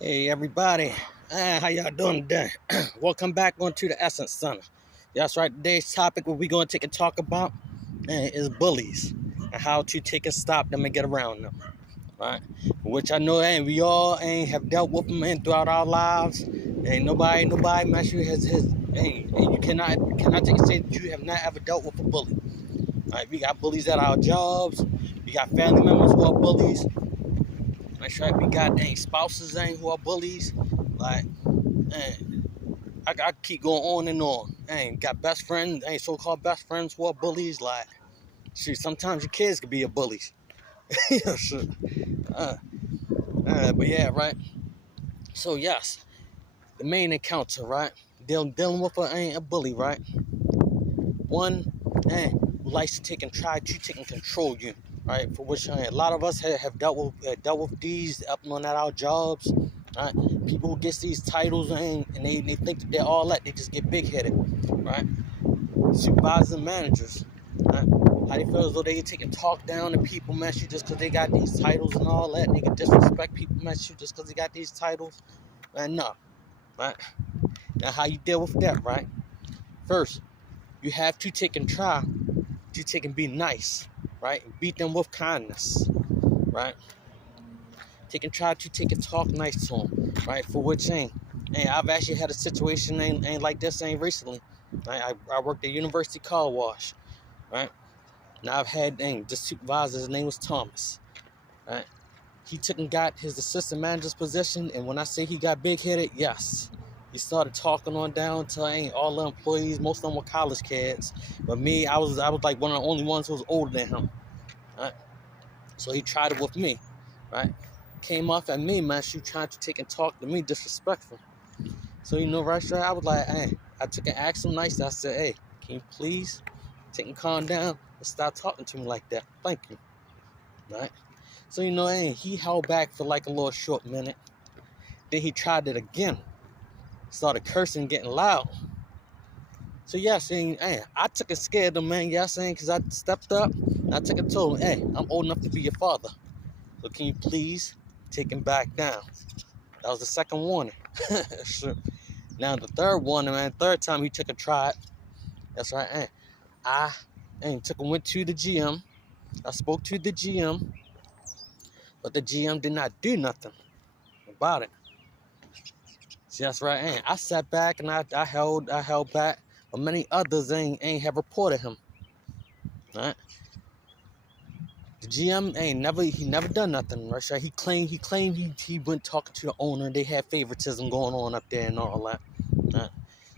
Hey everybody, how y'all doing today? Welcome back onto the Essence Center. That's right. Today's topic, what we're going to take and talk about, is bullies and how to take and stop them and get around them. Right? Which I know, we all have dealt with them throughout our lives. Ain't nobody, man, you cannot take and say that you have not ever dealt with a bully. Right? We got bullies at our jobs. We got family members who are bullies. That's right. We got spouses who are bullies. Like, I keep going on and on. Got best friends, so-called best friends who are bullies. Like, shoot, sometimes your kids could be a bullies. Yeah, sure. Uh, but yeah, right. So yes, the main encounter, right? Dealing with a bully, right? One, who likes to try to take and control you, right? For which a lot of us have dealt with these up on at our jobs. Right? People who get these titles and they think that they're all that. They just get big headed, right? Supervisors and managers. Right? How they feel as though they take and talk down to people, man, you just because they got these titles and all that. And they can disrespect people, man, you just because they got these titles. Man, no. Right? Now, how you deal with that, right? First, you have to take and try to take and be nice, right? Beat them with kindness, right? Take and try to take and talk nice to them, right? For which I've actually had a situation like this recently. Right? I worked at University Car Wash, right? Now I've had the supervisor, his name was Thomas, right? He took and got his assistant manager's position, and when I say he got big headed, yes. He started talking on down to all the employees. Most of them were college kids, but me, I was like one of the only ones who was older than him, right? So he tried it with me, right? Came off at me, man. She tried to take and talk to me disrespectful. So right, I was like, I took and asked him nicely. I said, hey, can you please take and calm down and stop talking to me like that? Thank you, right? So he held back for like a little short minute. Then he tried it again. Started cursing, getting loud. So yes, I took and scared him, man. Yes, because I stepped up and I took and told him, hey, I'm old enough to be your father. So can you please take him back down? That was the second warning. Sure. Now the third warning, man. Third time he took a try. That's right. I took and went to the GM. I spoke to the GM, but the GM did not do nothing about it. See, that's right. I sat back and I held back, but many others ain't have reported him. Right? The GM he never done nothing. Right? He claimed he went talking to the owner. They had favoritism going on up there and all that. Right?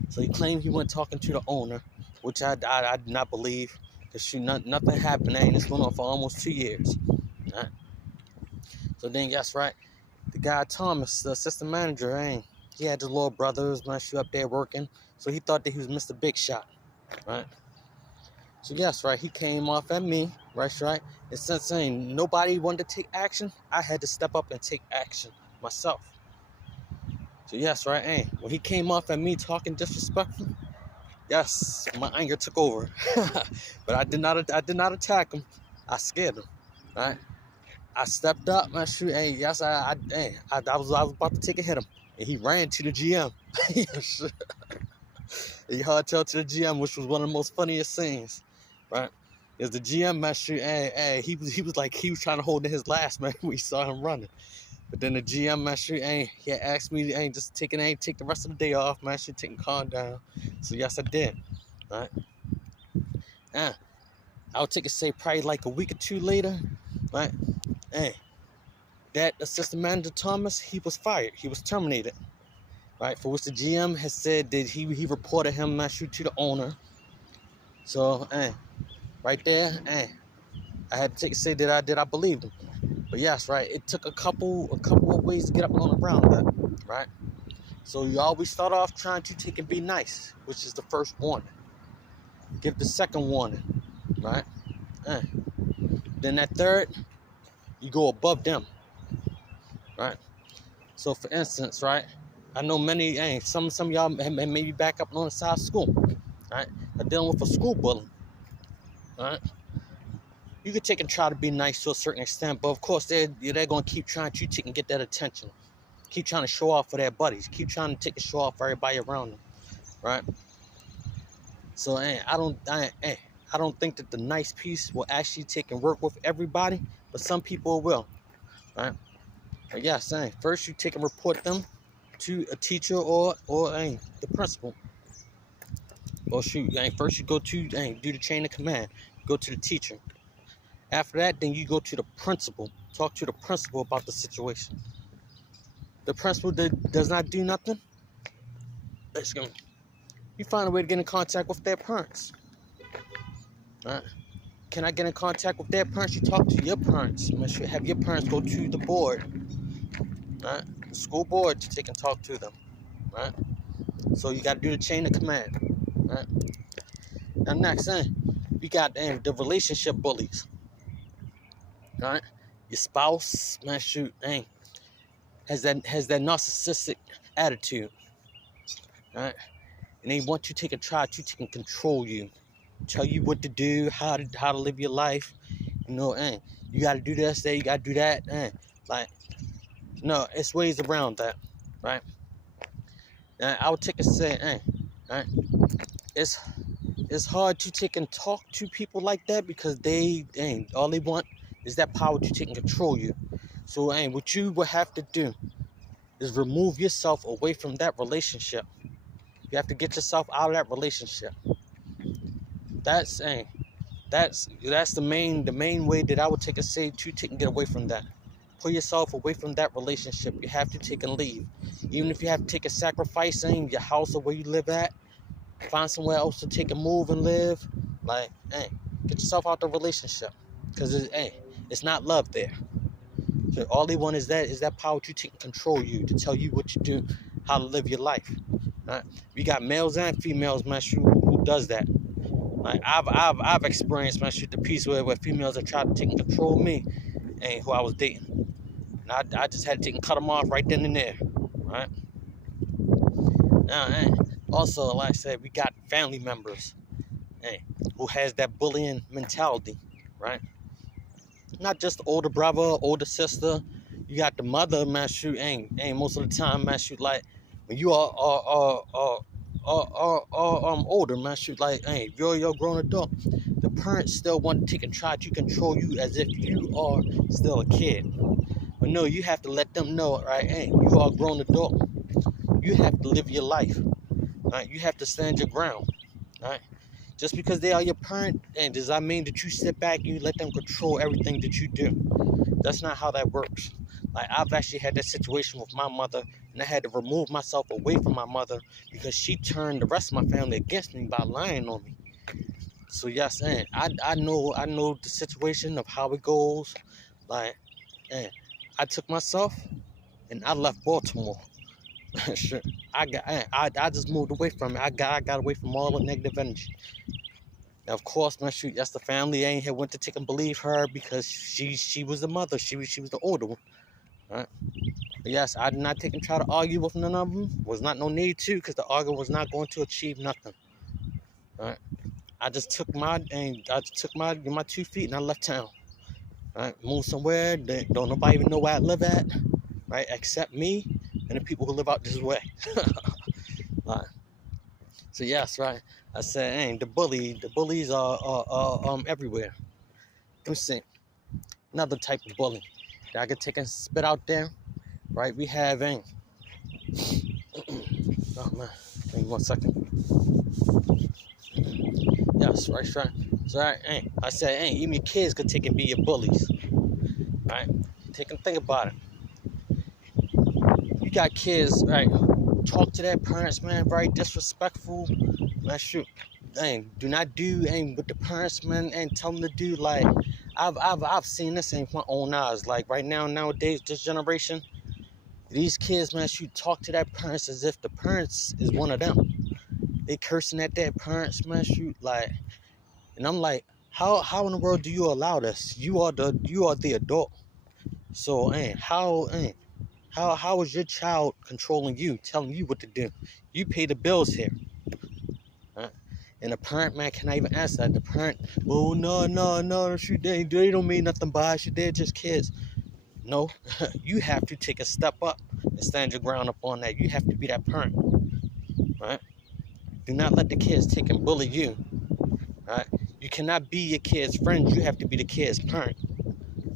So he claimed he went talking to the owner, which I did not believe. Cause nothing happened. It's going on for almost 2 years. Right? So then, that's right. The guy Thomas, the assistant manager, he had his little brothers, man, up there working. So he thought that he was Mr. Big Shot, right? So yes, right, he came off at me, right? And since nobody wanted to take action, I had to step up and take action myself. So yes, right, when he came off at me talking disrespectful, yes, my anger took over. But I did not attack him. I scared him, right? I stepped up, man. Shoot, yes, I was about to take a hit him, and he ran to the GM. He hard tell to the GM, which was one of the most funniest scenes, right? Is the GM, man, shoot, he was trying to hold in his last, man. We saw him running, but then the GM, man, shoot, he had asked me, just take the rest of the day off, man. Shoot, take and calm down. So yes, I did, right? I would take it, say probably like a week or two later, right? That assistant manager Thomas, he was fired. He was terminated, right? For which the GM has said that he reported him to the owner. So, right there, I had to say that I believed him. But yes, right. It took a couple of ways to get up on around that, right? So you always start off trying to take and be nice, which is the first warning. Give the second warning, right? Then that third, you go above them, right? So for instance, right, I know many, some of y'all maybe back up on the side of school, right? Are dealing with a school bully, right? You could take and try to be nice to a certain extent, but of course they're going to keep trying to take and get that attention, keep trying to show off for their buddies, keep trying to take a show off for everybody around them, right? So I don't think that the nice piece will actually take and work with everybody, but some people will, right? But yeah, first you take and report them to a teacher or the principal. Or shoot, first you go to do the chain of command. Go to the teacher. After that, then you go to the principal. Talk to the principal about the situation. The principal does not do nothing. You find a way to get in contact with their parents. Right? Can I get in contact with their parents? You talk to your parents. Make sure have your parents go to the board, right? The school board to take and talk to them, right? So you got to do the chain of command, right? Now next, we got the relationship bullies, right? Your spouse, man, shoot, has that narcissistic attitude, right? And they want to take and try to take and control you, tell you what to do, how to live your life. You know, you got to do this, you got to do that, like, no, it's ways around that, right? And I would take and say, right? It's hard to take and talk to people like that because they all they want is that power to take and control you. So, what you would have to do is remove yourself away from that relationship. You have to get yourself out of that relationship. That's the main way that I would take and say to take and get away from that. Pull yourself away from that relationship. You have to take and leave. Even if you have to take a sacrifice in your house or where you live at, find somewhere else to take a move and live. Like, get yourself out the relationship. Because it's not love there. So all they want is that power to take and control you, to tell you what to do, how to live your life. Right? We got males and females, man, who does that. Like I've experienced, man, the piece where females have tried to take and control me and who I was dating. And I just had to take and cut them off right then and there. Right? Now, also, like I said, we got family members who has that bullying mentality, right? Not just the older brother, older sister. You got the mother, man, most of the time, man, like when you are older, man, like, if you're a grown adult, the parents still want to take and try to control you as if you are still a kid. But no, you have to let them know, right? You are a grown adult. You have to live your life, right? You have to stand your ground, right? Just because they are your parent, does that mean that you sit back and you let them control everything that you do? That's not how that works. Like, I've actually had that situation with my mother, and I had to remove myself away from my mother because she turned the rest of my family against me by lying on me. So yes, I know the situation of how it goes. Like, I took myself and I left Baltimore. Sure. I just moved away from it. I got away from all the negative energy. Now, of course, man, that's the family here went to take and believe her because she was the mother. She was the older one. Right? But yes, I did not take and try to argue with none of them. Was not no need to, because the argument was not going to achieve nothing. Right? I just took my 2 feet and I left town. Right? Moved somewhere that don't nobody even know where I live at. Right? Except me and the people who live out this way. Right. So yes, right. I said, the bullies are everywhere. Let me see. Another type of bully that I could take and spit out there. Right? We have oh man, give me 1 second. Yes, right. So I said, even your kids could take and be your bullies. Right? Take and think about it. You got kids, right? Talk to their parents, man, very disrespectful. Man, shoot. Do not do what the parents, man, and tell them to do. Like, I've seen this in my own eyes. Like, right now, nowadays, this generation, these kids, man, talk to their parents as if the parents is one of them. They cursing at their parents, man, like, and I'm like, how in the world do you allow this? You are the adult. So, how is your child controlling you, telling you what to do? You pay the bills here. Right? And the parent, man, cannot even answer that. The parent, well, no, they don't mean nothing by it. They're just kids. No, you have to take a step up and stand your ground up on that. You have to be that parent, right? Do not let the kids take and bully you, right? You cannot be your kids' friend. You have to be the kids' parent,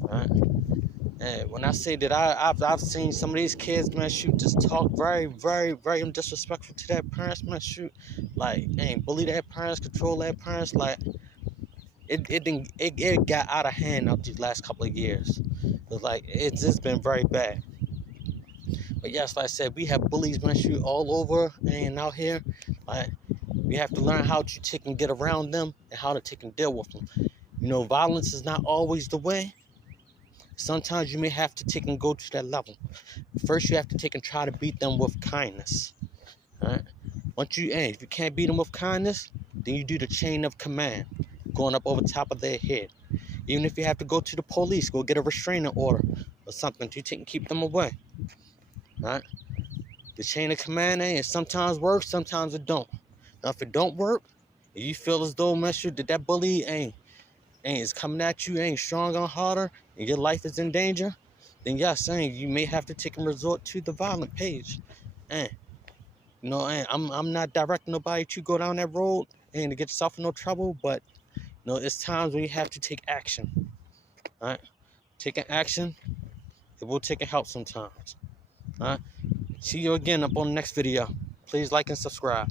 right? And when I say that I've seen some of these kids, man, shoot, just talk very, very, very disrespectful to their parents, man, shoot, like, bully their parents, control their parents, like, it got out of hand out these last couple of years. It's like, it's just been very bad. But yes, like I said, we have bullies, man, shoot, all over and out here. Like, we have to learn how to take and get around them and how to take and deal with them. You know, violence is not always the way. Sometimes you may have to take and go to that level. First, you have to take and try to beat them with kindness. All right? If you can't beat them with kindness, then you do the chain of command, going up over top of their head. Even if you have to go to the police, go get a restraining order or something to take and keep them away. All right? The chain of command, it sometimes works, sometimes it don't. Now, if it don't work, if you feel as though, man, that bully is coming at you, ain't stronger and harder, and your life is in danger, then yes, you may have to take and resort to the violent page. And you know, I'm not directing nobody to go down that road and to get yourself in no trouble, but you know, it's times when you have to take action. All right, taking action, it will take a help sometimes. All right, see you again up on the next video. Please like and subscribe.